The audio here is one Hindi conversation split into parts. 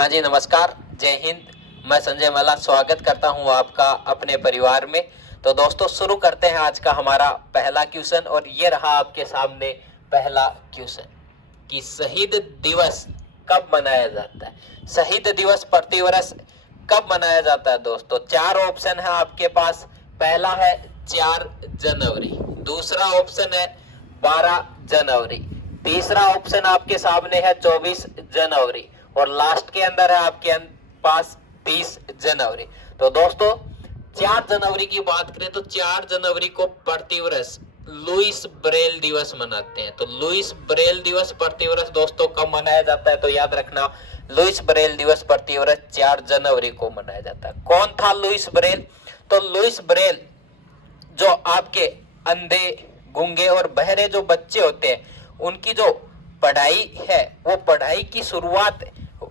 हाँ जी, नमस्कार, जय हिंद। मैं संजय मला स्वागत करता हूँ आपका अपने परिवार में। तो दोस्तों, शुरू करते हैं आज का हमारा पहला क्वेश्चन। और ये रहा आपके सामने पहला क्वेश्चन कि शहीद दिवस कब मनाया जाता है। शहीद दिवस प्रतिवर्ष कब मनाया जाता है दोस्तों? चार ऑप्शन है आपके पास। पहला है 4 जनवरी, दूसरा ऑप्शन है 12 जनवरी, तीसरा ऑप्शन आपके सामने है 24 जनवरी, और लास्ट के अंदर है आपके पास 30 जनवरी। तो दोस्तों, 4 जनवरी की बात करें तो 4 जनवरी को प्रतिवर्ष लुईस ब्रेल दिवस मनाते हैं। तो लुईस ब्रेल दिवस प्रतिवर्ष दोस्तों कब मनाया जाता है? तो याद रखना, लुईस ब्रेल दिवस प्रतिवर्ष 4 जनवरी को मनाया जाता है। कौन था लुईस ब्रेल? तो लुईस ब्रेल जो आपके अंधे, गूंगे और बहरे जो बच्चे होते हैं, उनकी जो पढ़ाई है, वो पढ़ाई की शुरुआत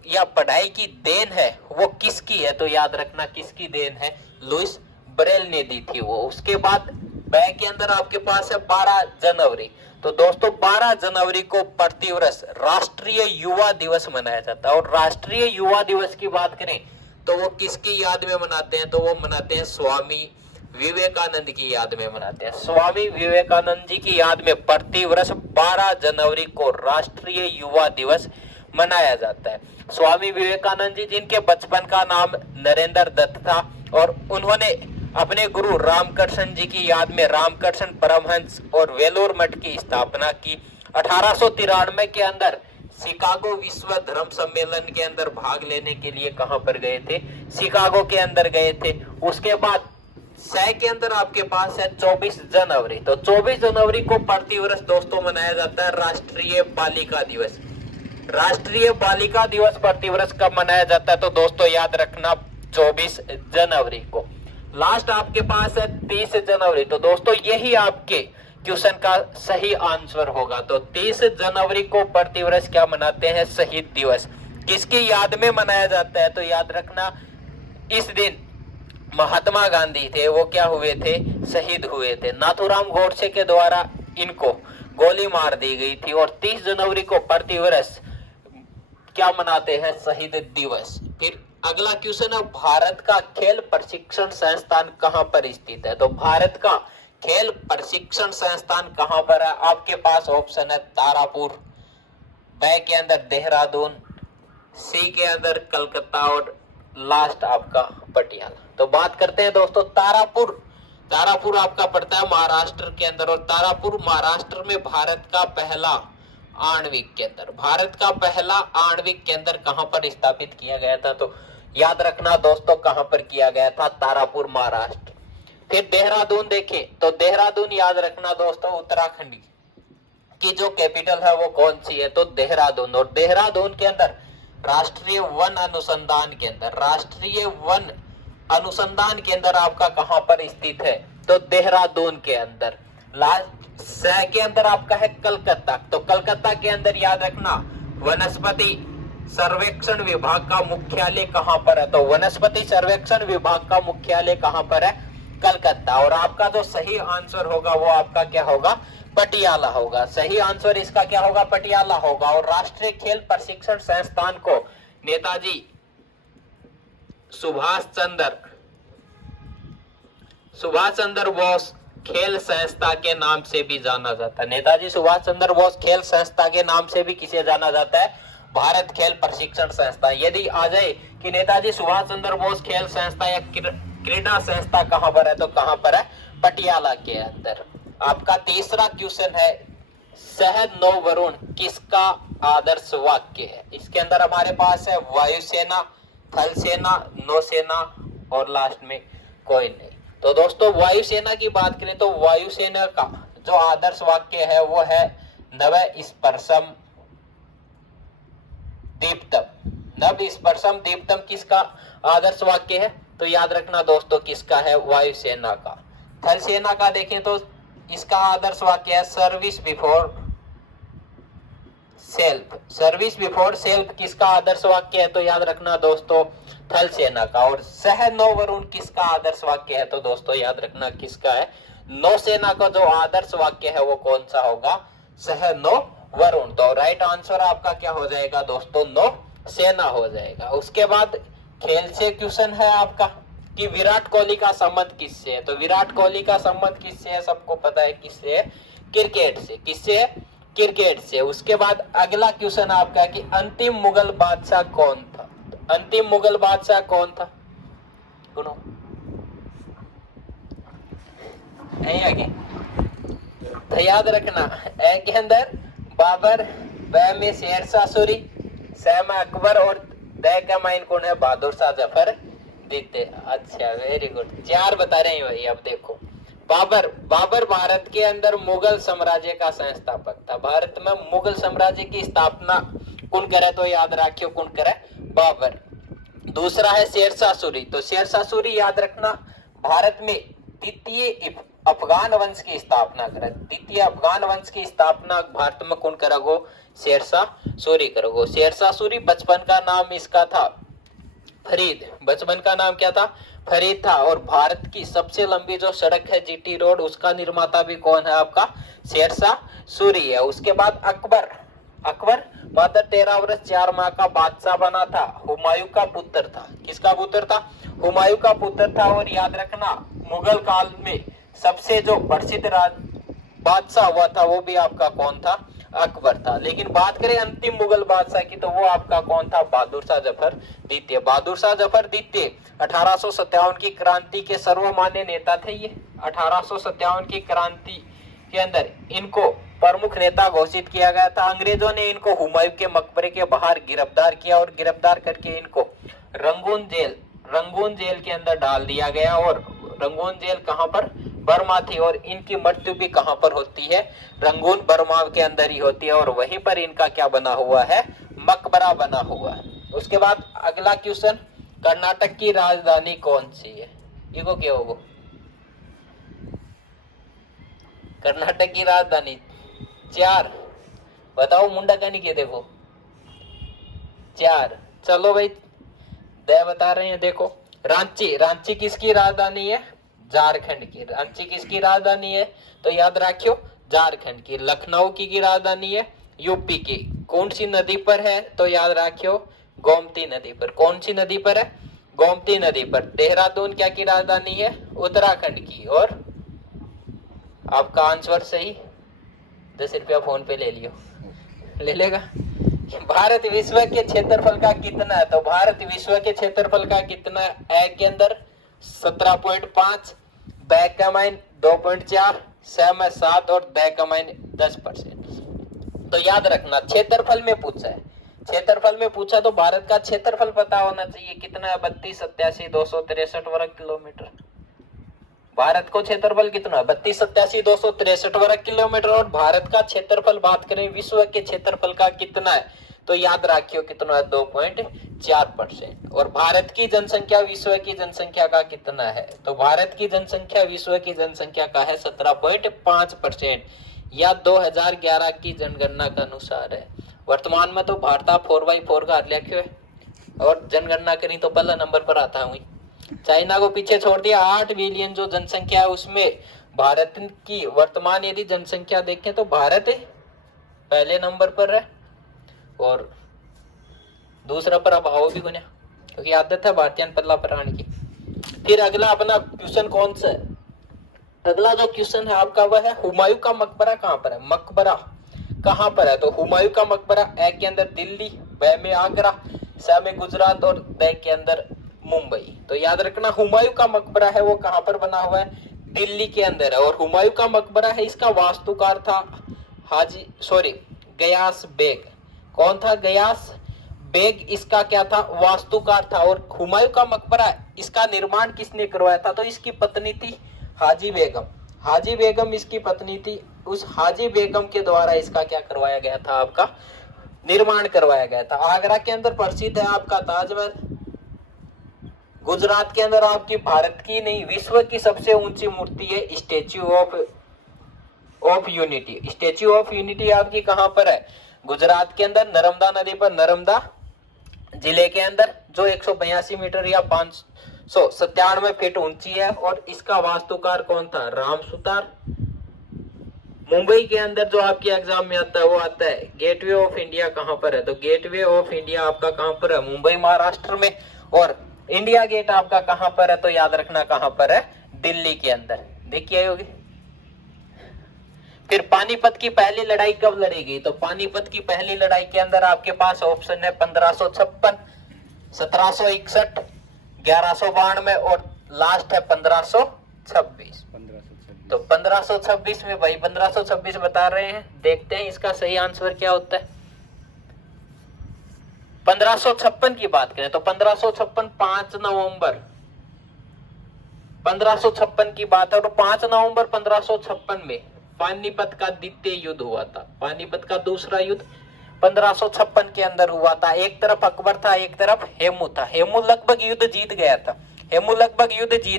या पढ़ाई की देन है वो किसकी है? तो याद रखना, किसकी देन है? लुईस ब्रेल ने दी थी वो। उसके बाद बैग के अंदर आपके पास है 12 जनवरी। तो दोस्तों, 12 जनवरी को प्रतिवर्ष राष्ट्रीय युवा दिवस मनाया जाता है। और राष्ट्रीय युवा दिवस की बात करें तो वो किसकी याद में मनाते हैं? तो वो मनाते हैं स्वामी विवेकानंद की याद में मनाते हैं। स्वामी विवेकानंद जी की याद में प्रतिवर्ष 12 जनवरी को राष्ट्रीय युवा दिवस मनाया जाता है। स्वामी विवेकानंद जी, जिनके बचपन का नाम नरेंद्र दत्त था, और उन्होंने अपने गुरु रामकृष्ण जी की याद में रामकृष्ण परमहंस और वेलूर मठ की स्थापना की। 1893 के अंदर शिकागो विश्व धर्म सम्मेलन के अंदर भाग लेने के लिए कहां पर गए थे? शिकागो के अंदर गए थे। उसके बाद सह के अंदर आपके पास है 24 जनवरी। तो 24 जनवरी को प्रतिवर्ष दोस्तों मनाया जाता है राष्ट्रीय बालिका दिवस। राष्ट्रीय बालिका दिवस प्रतिवर्ष कब मनाया जाता है? तो दोस्तों याद रखना, 24 जनवरी को। लास्ट आपके पास है 30 जनवरी। तो दोस्तों, यही आपके क्वेश्चन का सही आंसर होगा। तो 30 जनवरी को प्रतिवर्ष क्या मनाते हैं? शहीद दिवस। किसकी याद में मनाया जाता है? तो याद रखना, इस दिन महात्मा गांधी थे, वो क्या हुए थे? शहीद हुए थे। नाथूराम गोडसे के द्वारा इनको गोली मार दी गई थी। और 30 जनवरी को प्रतिवर्ष क्या मनाते हैं? शहीद दिवस। फिर अगला क्वेश्चन है, भारत का खेल प्रशिक्षण संस्थान कहां पर स्थित है? तो भारत का खेल प्रशिक्षण संस्थान कहां पर है? आपके पास ऑप्शन है तारापुर, ब के अंदर देहरादून, सी के अंदर कलकत्ता, और लास्ट आपका पटियाला। तो बात करते हैं दोस्तों तारापुर। तारापुर आपका पड़ता है महाराष्ट्र के अंदर, और तारापुर महाराष्ट्र में भारत का पहला आणविक केंद्र, भारत का पहला आणविक केंद्र कहां पर स्थापित किया गया था? तो याद रखना दोस्तों, कहां पर किया गया था? तारापुर, महाराष्ट्र। फिर देहरादून देखें तो देहरादून याद रखना दोस्तों, उत्तराखंड की जो कैपिटल है वो कौन सी है? तो देहरादून। और देहरादून के अंदर राष्ट्रीय वन अनुसंधान केंद्र, राष्ट्रीय वन अनुसंधान केंद्र आपका कहां पर स्थित है? तो देहरादून के अंदर। लास्ट स के अंदर आपका है कलकत्ता। तो कलकत्ता के अंदर याद रखना, वनस्पति सर्वेक्षण विभाग का मुख्यालय कहां पर है? तो वनस्पति सर्वेक्षण विभाग का मुख्यालय कहां पर है? कलकत्ता। और आपका जो सही आंसर होगा वो आपका क्या होगा? पटियाला होगा। सही आंसर इसका क्या होगा? पटियाला होगा। और राष्ट्रीय खेल प्रशिक्षण संस्थान को नेताजी सुभाष चंद्र बोस खेल संस्था के नाम से भी जाना जाता है। नेताजी सुभाष चंद्र बोस खेल संस्था के नाम से भी किसे जाना जाता है? भारत खेल प्रशिक्षण संस्था। यदि आ जाए कि नेताजी सुभाष चंद्र बोस खेल संस्था या क्रीडा संस्था कहां पर है? तो कहां पर है? पटियाला के अंदर। आपका तीसरा क्वेश्चन है, सह नौ वरुण किसका आदर्श वाक्य है? इसके अंदर हमारे पास है वायुसेना, थल सेना, नौसेना, और लास्ट में कोई नहीं। तो दोस्तों, वायुसेना की बात करें तो वायुसेना का जो आदर्श वाक्य है वो है नभ स्पर्शम दीप्तम। नभ स्पर्शम दीप्तम किसका आदर्श वाक्य है? तो याद रखना दोस्तों, किसका है? वायुसेना का। थल सेना का देखें तो इसका आदर्श वाक्य है service before self. Service before self किसका आदर्श वाक्य है? तो याद रखना दोस्तों, थल सेना का। और सह नौ वरुण किसका आदर्श वाक्य है? तो दोस्तों याद रखना, किसका है? नौसेना का जो आदर्श वाक्य है वो कौन सा होगा? सह नौ वरुण। तो राइट आंसर आपका क्या हो जाएगा दोस्तों? नौ सेना हो जाएगा। उसके बाद खेल से क्वेश्चन है आपका कि विराट कोहली का संबंध किससे है। तो विराट कोहली का संबंध किससे है, सबको पता है किससे है, क्रिकेट से। किससे है, क्रिकेट से। उसके बाद अगला क्वेश्चन आपका कि अंतिम मुगल बादशाह कौन था। तो अंतिम मुगल बादशाह कौन था, सुनो नहीं आगे तो याद रखना। ए के अंदर बाबर, ब में शेरशाह सूरी, स में अकबर और द का माइन कौन है, बहादुर शाह जफर द्वितीय। अच्छा वेरी गुड, 4 बता रहे हैं भाई। अब देखो बाबर, बाबर भारत के अंदर मुगल साम्राज्य का संस्थापक था। भारत में मुगल साम्राज्य की स्थापना कौन करे, तो याद रखियो कौन करे, बाबर। दूसरा है शेरशाह सूरी। तो शेरशाह सूरी याद रखना भारत में द्वितीय अफगान वंश की स्थापना करे। द्वितीय अफगान वंश की स्थापना भारत में कौन करेगो, शेरशाह सूरी करेगो। शेरशाह सूरी बचपन का नाम इसका था फरीद। बचपन का नाम क्या था, फरीद था। और भारत की सबसे लंबी जो सड़क है जीटी रोड, उसका निर्माता भी कौन है, आपका शेरशाह सूरी है। उसके बाद अकबर, अकबर मात्र 13 वर्ष 4 माह का बादशाह बना था। हुमायूं का पुत्र था। किसका पुत्र था, हुमायूं का पुत्र था। और याद रखना मुगल काल में सबसे जो प्रसिद्ध बादशाह हुआ था वो भी आपका कौन था, अकबर था। लेकिन बात करें अंतिम मुगल बादशाह की, तो वो आपका कौन था, बहादुर शाह जफर द्वितीय। बहादुर शाह जफर द्वितीय 1857 की क्रांति के सर्वमान्य नेता थे ये। 1857 की क्रांति के अंदर इनको प्रमुख नेता घोषित किया गया था। अंग्रेजों ने इनको हुमायूं के मकबरे के बाहर गिरफ्तार किया और गिरफ्तार करके इनको रंगून जेल के अंदर डाल दिया गया। और रंगून जेल कहां पर, बर्मा थी। और इनकी मृत्यु भी कहां पर होती है, रंगून बर्मा के अंदर ही होती है। और वहीं पर इनका क्या बना हुआ है, मकबरा बना हुआ है। उसके बाद अगला क्वेश्चन, कर्नाटक की राजधानी कौन सी है, इको क्या होगा, कर्नाटक की राजधानी 4 बताओ, मुंडा का नहीं, देखो 4। चलो भाई दे बता रहे हैं, देखो रांची। रांची किसकी राजधानी है, झारखंड की। रांची किसकी राजधानी है, तो याद रखियो झारखंड की। लखनऊ की राजधानी है यूपी की। कौन सी नदी पर है, तो याद रखियो गोमती नदी पर। कौन सी नदी पर है, गोमती नदी पर। देहरादून क्या की राजधानी है, उत्तराखंड की। और आपका आंसर सही, 10 रुपया फोन पे ले लियो, ले लेगा। भारत विश्व के क्षेत्रफल का कितना है, तो भारत विश्व के क्षेत्रफल का कितना है, के अंदर 17.5, ब का माइन 2.4, स में 7 और द का माइन 10%। तो याद रखना क्षेत्रफल में पूछा है, क्षेत्रफल में पूछा तो भारत का क्षेत्रफल पता होना चाहिए कितना है, 3287,263 वर्ग किलोमीटर। भारत को क्षेत्रफल कितना है, 3287,263 वर्ग किलोमीटर। और भारत का क्षेत्रफल बात करें विश्व के क्षेत्रफल का कितना है, तो याद रखियो कितना है, 2.4%। और भारत की जनसंख्या विश्व की जनसंख्या का कितना है, तो भारत की जनसंख्या विश्व की जनसंख्या का है 17.5%। या 2011 की जनगणना के अनुसार है। वर्तमान में तो भारत 4x4 का लक्ष्य है और जनगणना करी तो पहला नंबर पर आता हुई। चाइना को पीछे छोड़ दिया। 8 बिलियन जो जनसंख्या है उसमें भारत की वर्तमान यदि जनसंख्या देखें तो भारत पहले नंबर पर है और दूसरा पर अब आओ भी गुना, क्योंकि आदत है भारतीय पल्ला पर आने की। फिर अगला अपना क्वेश्चन कौन सा है, अगला जो क्वेश्चन है आपका वह है हुमायूं का मकबरा कहां पर है। मकबरा कहां पर है, तो हुमायूं का मकबरा ए के अंदर दिल्ली, ब में आगरा, स में गुजरात और द के अंदर मुंबई। तो याद रखना हुमायूं का मकबरा है वो कहां पर बना हुआ है, दिल्ली के अंदर है। और हुमायूं का मकबरा है इसका वास्तुकार था गयास बेग। कौन था, गयास बेग इसका क्या था, वास्तुकार था। और हुमायूं का मकबरा इसका निर्माण किसने करवाया था, तो इसकी पत्नी थी हाजी बेगम। हाजी बेगम इसकी पत्नी थी। उस हाजी बेगम के द्वारा इसका क्या करवाया गया था, आपका निर्माण करवाया गया था। आगरा के अंदर प्रसिद्ध है आपका ताजमहल। गुजरात के अंदर आपकी भारत की नहीं विश्व की सबसे ऊंची मूर्ति है statue of unity. Statue of unity आपकी कहां पर है, गुजरात के अंदर नर्मदा नदी पर, नर्मदा जिले के अंदर, जो 182 मीटर या 597 फीट ऊंची है। और इसका वास्तुकार कौन था, राम सुतार मुंबई के अंदर जो आपके एग्जाम में आता है वो आता है गेटवे ऑफ इंडिया कहाँ पर है, तो गेटवे ऑफ इंडिया आपका कहाँ पर है, मुंबई महाराष्ट्र में। और इंडिया गेट आपका कहाँ पर है, तो याद रखना कहाँ पर है, दिल्ली के अंदर। देखिए होगी। फिर पानीपत की पहली लड़ाई कब लड़ी गई, तो पानीपत की पहली लड़ाई के अंदर आपके पास ऑप्शन है 1556, 1761, 1192 और लास्ट है 1526। तो 1526 में भाई 1526 बता रहे हैं, देखते हैं इसका सही आंसर क्या होता है। 1556 की बात करें तो 1556 5 नवंबर 1556 की बात है, और 5 नवंबर 1556 में पानीपत का द्वितीय युद्ध हुआ था। पानीपत का दूसरा युद्ध 1556 के अंदर हुआ था। एक तरफ अकबर था, एक तरफ हेमू था। हेमू लगभग युद्ध जीत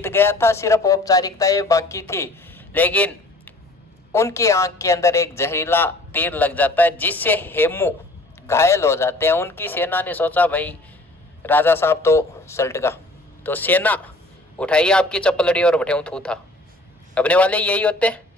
गया था, सिर्फ औपचारिकताएं बाकी थी, लेकिन उनकी आंख के अंदर एक जहरीला तीर लग जाता है जिससे हेमू घायल हो जाते हैं। उनकी सेना ने सोचा भाई राजा साहब तो सल्ट गया, तो सेना उठाई आपकी चपलड़ी और बैठे थू था। अपने वाले यही होते हैं।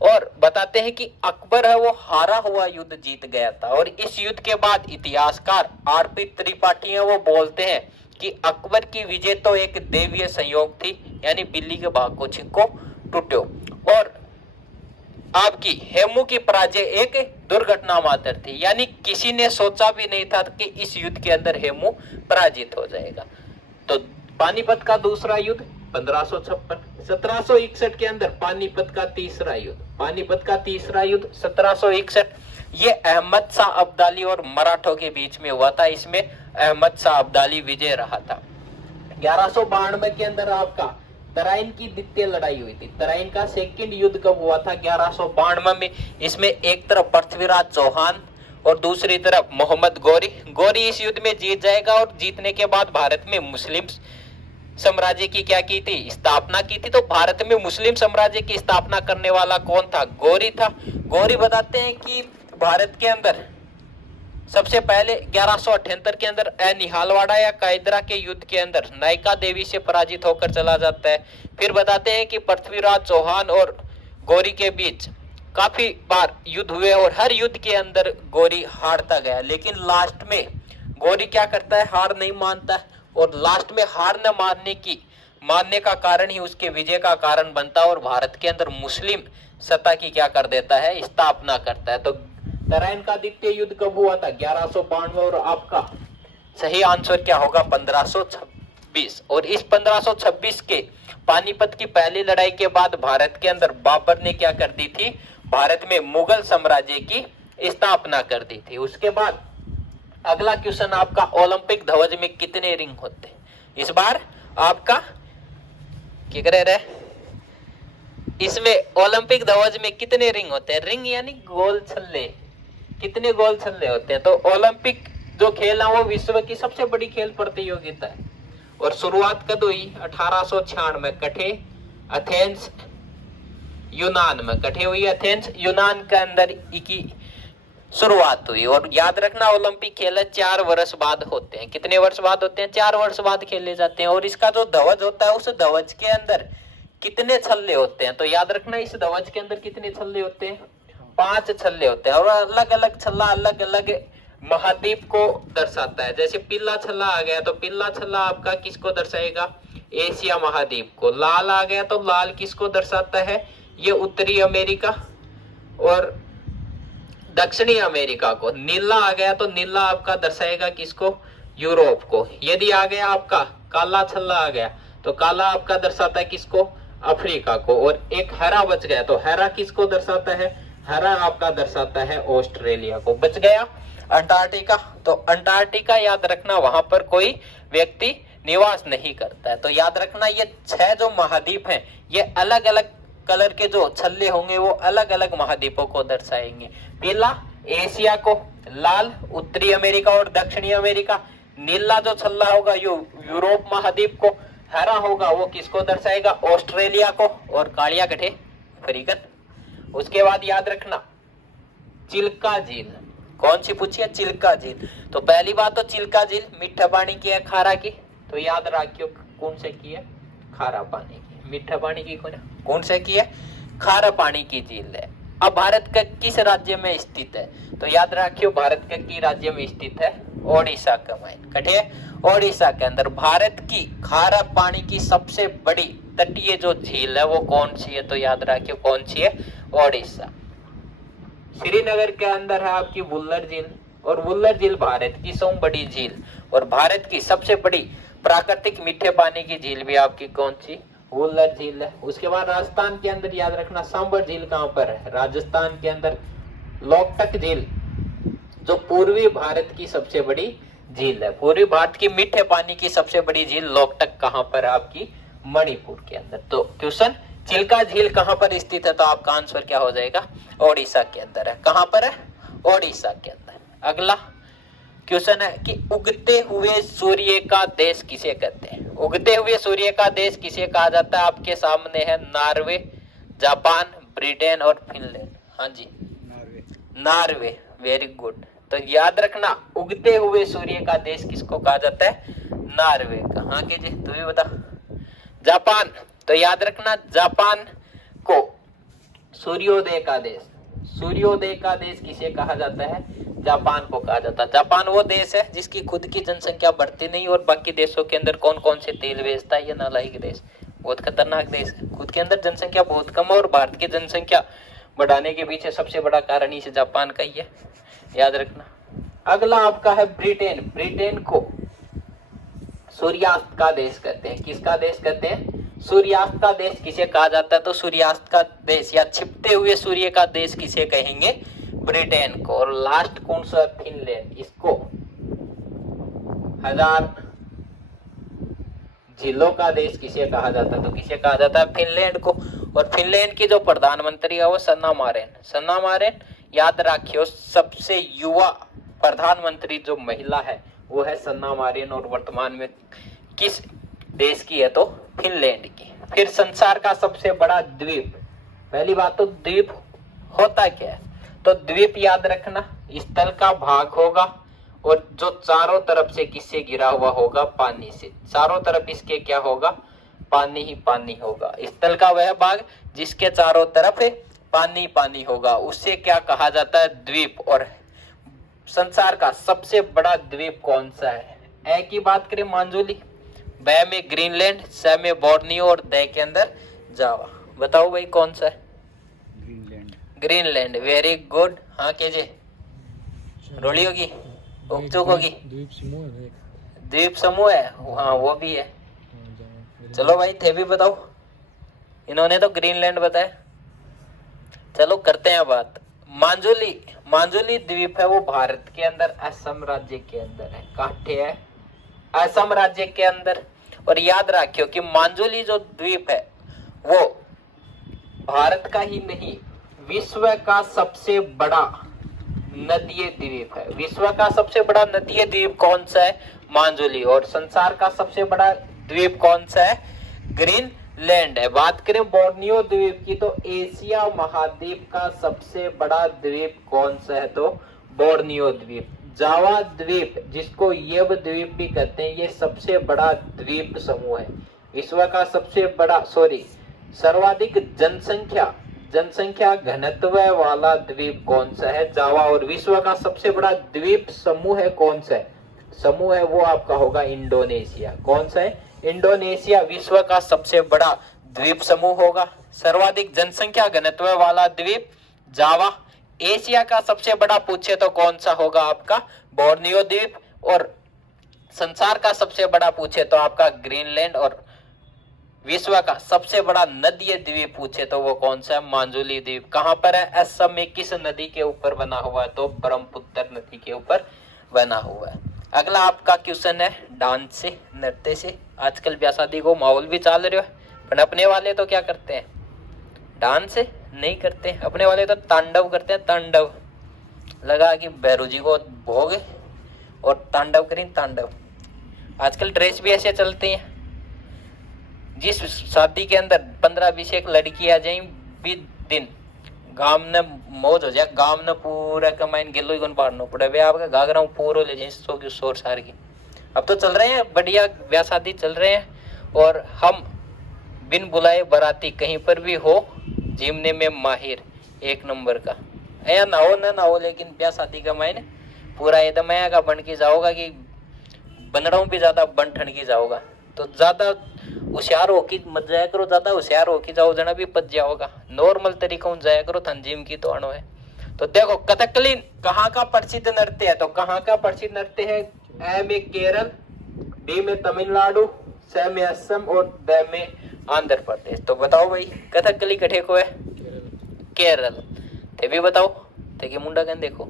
और बताते हैं कि अकबर है वो हारा हुआ युद्ध जीत गया था। और इस युद्ध के बाद इतिहासकार आरपी त्रिपाठी है वो बोलते हैं कि अकबर की विजय तो एक दैवीय संयोग थी, यानी बिल्ली के भाग को छिको टूटो, और आपकी हेमू की पराजय एक दुर्घटना मात्र थी, यानी किसी ने सोचा भी नहीं था कि इस युद्ध के अंदर हेमू पराजित हो जाएगा। तो पानीपत का दूसरा युद्ध 1556, 1761 के अंदर पानीपत का तीसरा युद्ध, 1761, ये अहमद शाह अब्दाली और मराठों के बीच में हुआ था। इसमें अहमद शाह अब्दाली विजय रहा था। 1192 के अंदर आपका तराइन की द्वितीय लड़ाई हुई थी। तराइन का सेकंड युद्ध कब हुआ था, 1192 में। इसमें एक तरफ पृथ्वीराज चौहान और दूसरी तरफ मोहम्मद गौरी इस युद्ध में जीत जाएगा। और जीतने के बाद भारत में मुस्लिम साम्राज्य की क्या की थी, स्थापना की थी। तो भारत में मुस्लिम साम्राज्य की स्थापना करने वाला कौन था, गौरी था। गौरी बताते हैं कि भारत के अंदर सबसे पहले 1178 के अंदर निहालवाड़ा या कायदरा के युद्ध के अंदर नायका देवी से पराजित होकर चला जाता है। फिर बताते हैं कि पृथ्वीराज चौहान और गौरी के बीच काफी बार युद्ध हुए और हर युद्ध के अंदर गौरी हारता गया, लेकिन लास्ट में गौरी क्या करता है, हार नहीं मानता, और लास्ट में हार न मानने का कारण ही उसके विजय का कारण बनता है और भारत के अंदर मुस्लिम सत्ता की क्या कर देता है, स्थापना करता है। तो तराइन का द्वितीय युद्ध कब हुआ था, 1192, और आपका सही आंसर क्या होगा, 1526। और इस 1526 के पानीपत की पहली लड़ाई के बाद भारत के अंदर बाबर ने क्या कर दी थी, भारत में मुगल साम्राज्य की स्थापना कर दी थी। उसके बाद अगला क्वेश्चन आपका, ओलंपिक ध्वज में कितने रिंग होते हैं। इस बार आपका क्या कर रहे, इसमें ओलंपिक ध्वज में कितने रिंग होते हैं, रिंग यानी गोल छल्ले, कितने गोल छल्ले होते हैं। तो ओलंपिक जो खेल है वो विश्व की सबसे बड़ी खेल प्रतियोगिता है और शुरुआत कब हुई, 1896 कठे एथेंस यूनान में कठे हुई। एथेंस यूनान के अंदर की शुरुआत हुई। और याद रखना ओलंपिक खेल 4 वर्ष बाद होते हैं। कितने वर्ष बाद होते हैं, 4 वर्ष बाद खेले जाते हैं। और इसका जो ध्वज होता है उस ध्वज के अंदर कितने छल्ले होते हैं, तो याद रखना इस ध्वज के अंदर कितने छल्ले होते हैं, 5 छल्ले होते हैं। और अलग अलग छल्ला अलग अलग महाद्वीप को दर्शाता है। जैसे पीला छल्ला आ गया तो पीला छल्ला आपका किसको दर्शाएगा, एशिया महाद्वीप को। लाल आ गया तो लाल किसको दर्शाता है, ये उत्तरी अमेरिका और दक्षिणी अमेरिका को। नीला आ गया तो नीला आपका दर्शाएगा किसको, यूरोप को। यदि आ गया आपका काला छल्ला आ गया तो काला आपका दर्शाता है किसको, अफ्रीका को। और एक हरा बच गया तो हरा किसको दर्शाता है, हरा आपका दर्शाता है ऑस्ट्रेलिया को। बच गया अंटार्कटिका, तो अंटार्कटिका याद रखना वहां पर कोई व्यक्ति निवास नहीं करता है। तो याद रखना ये 6 जो महाद्वीप हैं ये अलग अलग कलर के जो छल्ले होंगे वो अलग अलग महाद्वीपों को दर्शाएंगे। पीला एशिया को, लाल उत्तरी अमेरिका और दक्षिणी अमेरिका, नीला जो छल्ला होगा यूरोप महाद्वीप को, हरा होगा वो किसको दर्शाएगा, ऑस्ट्रेलिया को, और कालिया कठे अफ्रीकन। उसके बाद याद रखना चिल्का झील, कौन सी पूछी है, चिल्का झील। तो पहली बात तो चिल्का झील मीठा पानी की है, खारा की, तो याद रखियो कौन से की है, खारा पानी की। मीठा पानी की कौन से की है, खारा पानी की झील है। अब भारत का किस राज्य में स्थित है? तो याद रखियो भारत का की राज्य में स्थित है? ओडिशा का माइन कठे ओडिशा के अंदर। भारत की खारा पानी की सबसे बड़ी तटीय जो झील है वो कौन सी है? तो याद रखियो कौन सी है? ओडिशा। श्रीनगर के अंदर है आपकी वुल्लर झील, और वुल्लर झील भारत की सबसे बड़ी झील और भारत की सबसे बड़ी प्राकृतिक मीठे पानी की झील भी आपकी कौन सी? वुल्लर झील है। उसके बाद राजस्थान के अंदर याद रखना सांबर झील कहां पर है? राजस्थान के अंदर लोकटक झील जो पूर्वी भारत की सबसे बड़ी झील है। पूर्वी भारत की मीठे पानी की सबसे बड़ी झील लोकटक कहां पर है? आपकी मणिपुर के अंदर। तो क्वेश्चन चिल्का झील कहां पर स्थित है? तो आपका आंसर क्या हो जाएगा? ओडिशा के अंदर है। कहां पर है? ओडिशा के अंदर। अगला क्वेश्चन है कि उगते हुए सूर्य का देश किसे कहते हैं? उगते हुए सूर्य का देश किसे कहा जाता है? आपके सामने है नॉर्वे, जापान, ब्रिटेन और फिनलैंड। हाँ जी, नॉर्वे। Very good. तो याद रखना उगते हुए सूर्य का देश किसको कहा जाता है? नॉर्वे का। हाँ के जी, तू भी बता। जापान। तो याद रखना जापान को सूर्योदय का देश, सूर्योदय का देश किसे कहा जाता है? जापान को कहा जाता है। जापान वो देश है जिसकी खुद की जनसंख्या बढ़ती नहीं और बाकी देशों के अंदर कौन कौन से तेल बेचता है? ये नालायक देश, बहुत खतरनाक देश है। खुद के अंदर जनसंख्या बहुत कम है और भारत की जनसंख्या बढ़ाने के पीछे सबसे बड़ा कारण इसे जापान का ही है, याद रखना। अगला आपका है ब्रिटेन। ब्रिटेन को सूर्यास्त का देश कहते हैं। किसका देश कहते हैं? सूर्यास्त का देश किसे कहा जाता है? तो सूर्यास्त का देश या छिपते हुए सूर्य का देश किसे कहेंगे? ब्रिटेन को। और लास्ट कौन सा? फिनलैंड। इसको हजार झीलों का देश किसे कहा जाता है? तो किसे कहा जाता है? फिनलैंड को। और फिनलैंड की जो प्रधानमंत्री है वो सन्ना मारेन। सन्ना मारेन याद रखियो सबसे युवा प्रधानमंत्री जो महिला है वो है सन्ना मारेन, और वर्तमान में किस देश की है? तो फिनलैंड की। फिर संसार का सबसे बड़ा द्वीप। पहली बात तो द्वीप होता क्या है? तो द्वीप याद रखना स्थल का भाग होगा और जो चारों तरफ से किससे घिरा हुआ होगा? पानी से। चारों तरफ इसके क्या होगा? पानी ही पानी होगा। स्थल का वह भाग जिसके चारों तरफ पानी पानी होगा उससे क्या कहा जाता है? द्वीप। और संसार का सबसे बड़ा द्वीप कौन सा है? ए की बात करें मांजुली, ब में ग्रीनलैंड, स में बोर्नियो और द के अंदर जावा। बताओ भाई कौन सा है? ग्रीनलैंड। ग्रीनलैंड। Very good. हाँ के जे रोली होगी, उपचुक होगी, द्वीप समूह है। हाँ वो भी है। चलो भाई थे भी बताओ, इन्होंने तो ग्रीनलैंड बताया। चलो करते हैं बात। मांजुली। मांजुली द्वीप है वो भारत के अंदर असम राज्य के अंदर है। काठे है असम राज्य के अंदर। और याद रखियो कि मांजुली जो द्वीप है वो भारत का ही नहीं विश्व का सबसे बड़ा नदीय द्वीप है। विश्व का सबसे बड़ा नदीय द्वीप कौन सा है? मांजुली। और संसार का सबसे बड़ा द्वीप कौन सा है? ग्रीनलैंड है। बात करें बोर्नियो द्वीप की तो एशिया महाद्वीप का सबसे बड़ा द्वीप कौन सा है? तो बोर्नियो द्वीप। जावा द्वीप जिसको येव द्वीप भी कहते हैं ये सबसे बड़ा द्वीप समूह है। विश्व का सबसे बड़ा सर्वाधिक जनसंख्या घनत्व वाला द्वीप कौन सा है? जावा। और विश्व का सबसे बड़ा द्वीप समूह है कौन सा है? समूह है वो आपका होगा इंडोनेशिया। कौन सा है? इंडोनेशिया विश्व का सबसे बड़ा द्वीप समूह होगा। सर्वाधिक जनसंख्या घनत्व वाला द्वीप जावा। एशिया का सबसे बड़ा पूछे तो कौन सा होगा? आपका बोर्नियो द्वीप। और संसार का सबसे बड़ा पूछे तो आपका ग्रीनलैंड। और विश्व का सबसे बड़ा नदीय द्वीप पूछे तो वो कौन सा है? मांजुली द्वीप। कहां पर है? असम में। किस नदी के ऊपर बना हुआ है? तो ब्रह्मपुत्र नदी के ऊपर बना हुआ है। अगला आपका क्वेश्चन है डांस से, नृत्य से। आजकल ब्याह शादी को माहौल भी चल रहे हो पर अपने वाले तो क्या करते हैं? डांस नहीं करते। अपने वाले तो तांडव करते हैं। तांडव लगा कि भैरू जी को भोग और तांडव करें तांडव। आजकल ड्रेस भी ऐसे चलते हैं। जिस शादी के अंदर 15-20 एक लड़की आ जाए भी दिन गांव ने मौज हो जाए। गांव ने पूरा कमाइन गेलो ही पाड़ना पड़े वे आपका घाघरा पूरा ले जाए सो की शोर सार की। अब तो चल रहे हैं बढ़िया ब्याह शादी चल रहे हैं और हम बिन बुलाए बाराती कहीं पर भी हो जीवने में माहिर। 1 नंबर का या ना हो ना हो, लेकिन ब्याह शादी का मायने पूरा एकदम आया का बन के जाओगा कि बनड़ों पे ज्यादा बन ठन के जाओगा। तो ज्यादा होशियार हो की मत जाया करो, ज्यादा होशियार हो की जाओ जना भी पच जाओगा। नॉर्मल तरीका जाया करो, तंजीम की तो अणु है। तो देखो कथकली कहाँ का प्रसिद्ध नृत्य है, तो कहाँ का प्रसिद्ध नृत्य है? ए में केरल, बी में तमिलनाडु, स में असम और द में आंध्र प्रदेश। तो बताओ भाई कथकली कठे को है? केरल। थे भी बताओ, थे कि मुंडा कहने देखो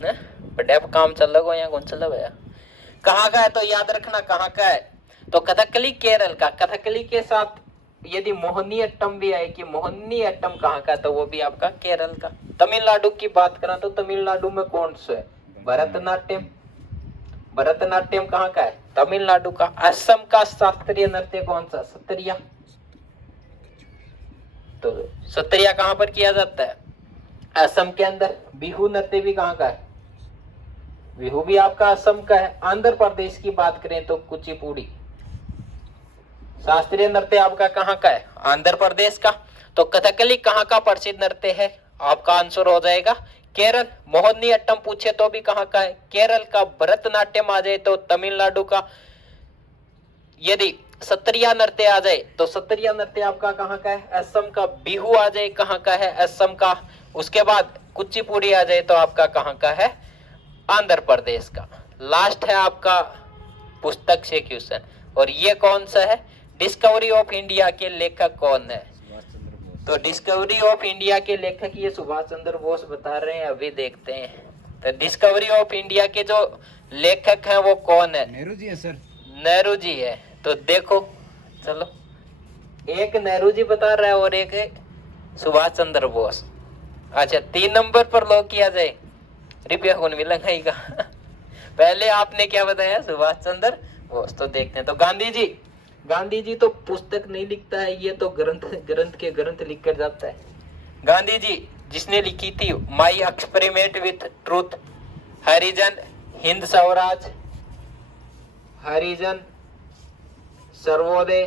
ना बड़े काम चल रहा है यहाँ, कौन चल रहा है? कहाँ का है? तो याद रखना कहाँ का है। तो कथकली केरल का। कथकली के साथ यदि मोहिनीअट्टम भी आए कि मोहिनीअट्टम कहाँ का, तो वो भी आपका केरल का। तमिलनाडु की बात करें तो तमिलनाडु में कौन सा है? भरतनाट्यम। भरतनाट्यम कहाँ का है? तमिलनाडु का। असम का शास्त्रीय नृत्य कौन सा? सत्रिया। तो सत्रिया कहाँ पर किया जाता है? असम के अंदर। बिहू नृत्य भी कहाँ का है? बिहू भी आपका असम का है। आंध्र प्रदेश की बात करें तो कुचिपुड़ी। शास्त्रीय नृत्य आपका कहाँ का है? आंध्र प्रदेश का। तो कथकली कहाँ का प्रसिद्ध नृत्य है? आपका आंसर हो जाएगा केरल। मोहिनीअट्टम पूछे तो भी कहाँ का है? केरल का। भरतनाट्यम आ जाए तो तमिलनाडु का। यदि सत्रिया नृत्य आ जाए तो सत्रिया नृत्य आपका कहाँ का है? असम का। बिहू आ जाए कहाँ का है? असम का। उसके बाद कुचिपुड़ी आ जाए तो आपका कहाँ का है? आंध्र प्रदेश का। लास्ट है आपका पुस्तक से क्वेश्चन, और ये कौन सा है? डिस्कवरी ऑफ इंडिया के लेखक कौन है? तो डिस्कवरी ऑफ इंडिया के लेखक ये सुभाष चंद्र बोस बता रहे हैं, अभी देखते हैं। तो डिस्कवरी ऑफ इंडिया के जो लेखक हैं वो कौन है? नेहरू जी है सर। नेहरू जी है। तो देखो चलो, एक नेहरू जी बता रहा है और एक है सुभाष चंद्र बोस। अच्छा 3 नंबर पर लॉक किया जाए, रुपया कौन मिलेगा? पहले आपने क्या बताया? सुभाष चंद्र बोस। तो देखते हैं। तो गांधी जी, गांधी जी तो पुस्तक नहीं लिखता है, ये तो ग्रंथ लिख कर जाता है। गांधी जी जिसने लिखी थी my experiment with truth, Harijan, Hind Swaraj, Harijan, Sarvodaya,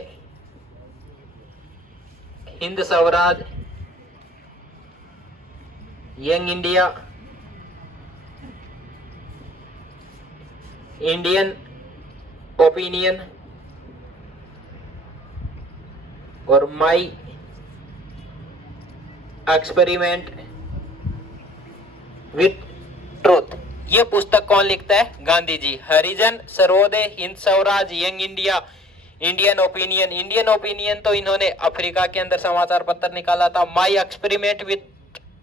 Hind Swaraj, young India, Indian opinion और माई एक्सपेरिमेंट विथ ट्रूथ, ये पुस्तक कौन लिखता है? Gandhi ji. Harijan, Sarvodaya, Hind Swaraj, young India, Indian opinion. Indian opinion तो इन्होंने अफ्रीका के अंदर समाचार पत्र निकाला था। माई एक्सपेरिमेंट विथ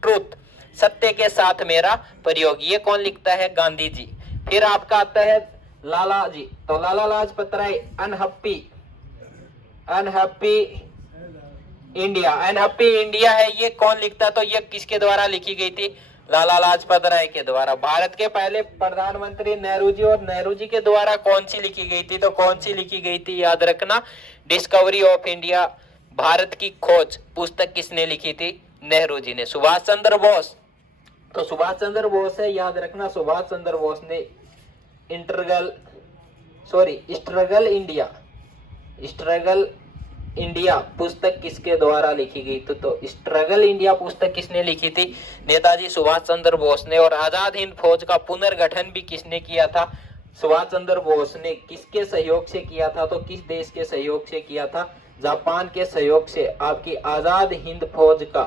ट्रूथ, सत्य के साथ मेरा प्रयोग, ये कौन लिखता है? गांधी जी। फिर आपका आता है लाला जी। तो Lala Lajpat Rai unhappy India, unhappy India है, ये कौन लिखता? तो ये किसके द्वारा लिखी गई थी? लाला लाजपत राय के द्वारा। भारत के पहले प्रधानमंत्री नेहरू जी, और नेहरू जी के द्वारा कौन सी लिखी गई थी? तो कौन सी लिखी गई थी? याद रखना, डिस्कवरी ऑफ इंडिया, भारत की खोज, पुस्तक किसने लिखी थी? नेहरू जी ने। सुभाष चंद्र बोस, तो सुभाष चंद्र बोस है, याद रखना सुभाष चंद्र बोस ने स्ट्रगल इंडिया पुस्तक किसके द्वारा लिखी गई? तो स्ट्रगल इंडिया पुस्तक किसने लिखी थी? नेताजी सुभाष चंद्र बोस ने। और आजाद हिंद फौज का पुनर्गठन भी किसने किया था? सुभाष चंद्र बोस ने। किसके सहयोग से किया था? तो किस देश के सहयोग से किया था? जापान के सहयोग से। आपकी आजाद हिंद फौज का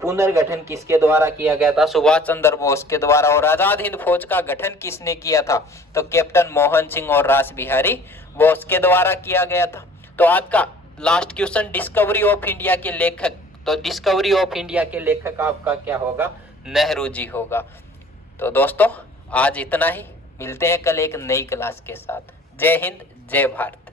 पुनर्गठन किसके द्वारा किया गया था? सुभाष चंद्र बोस के द्वारा। और आजाद हिंद फौज का गठन किसने किया था? तो कैप्टन मोहन सिंह और रास बिहारी बोस के द्वारा किया गया था। तो आज का last question, discovery of India के लेखक, तो डिस्कवरी ऑफ इंडिया के लेखक आपका क्या होगा? नेहरू जी होगा। तो दोस्तों आज इतना ही, मिलते हैं कल एक नई क्लास के साथ। जय हिंद, जय भारत।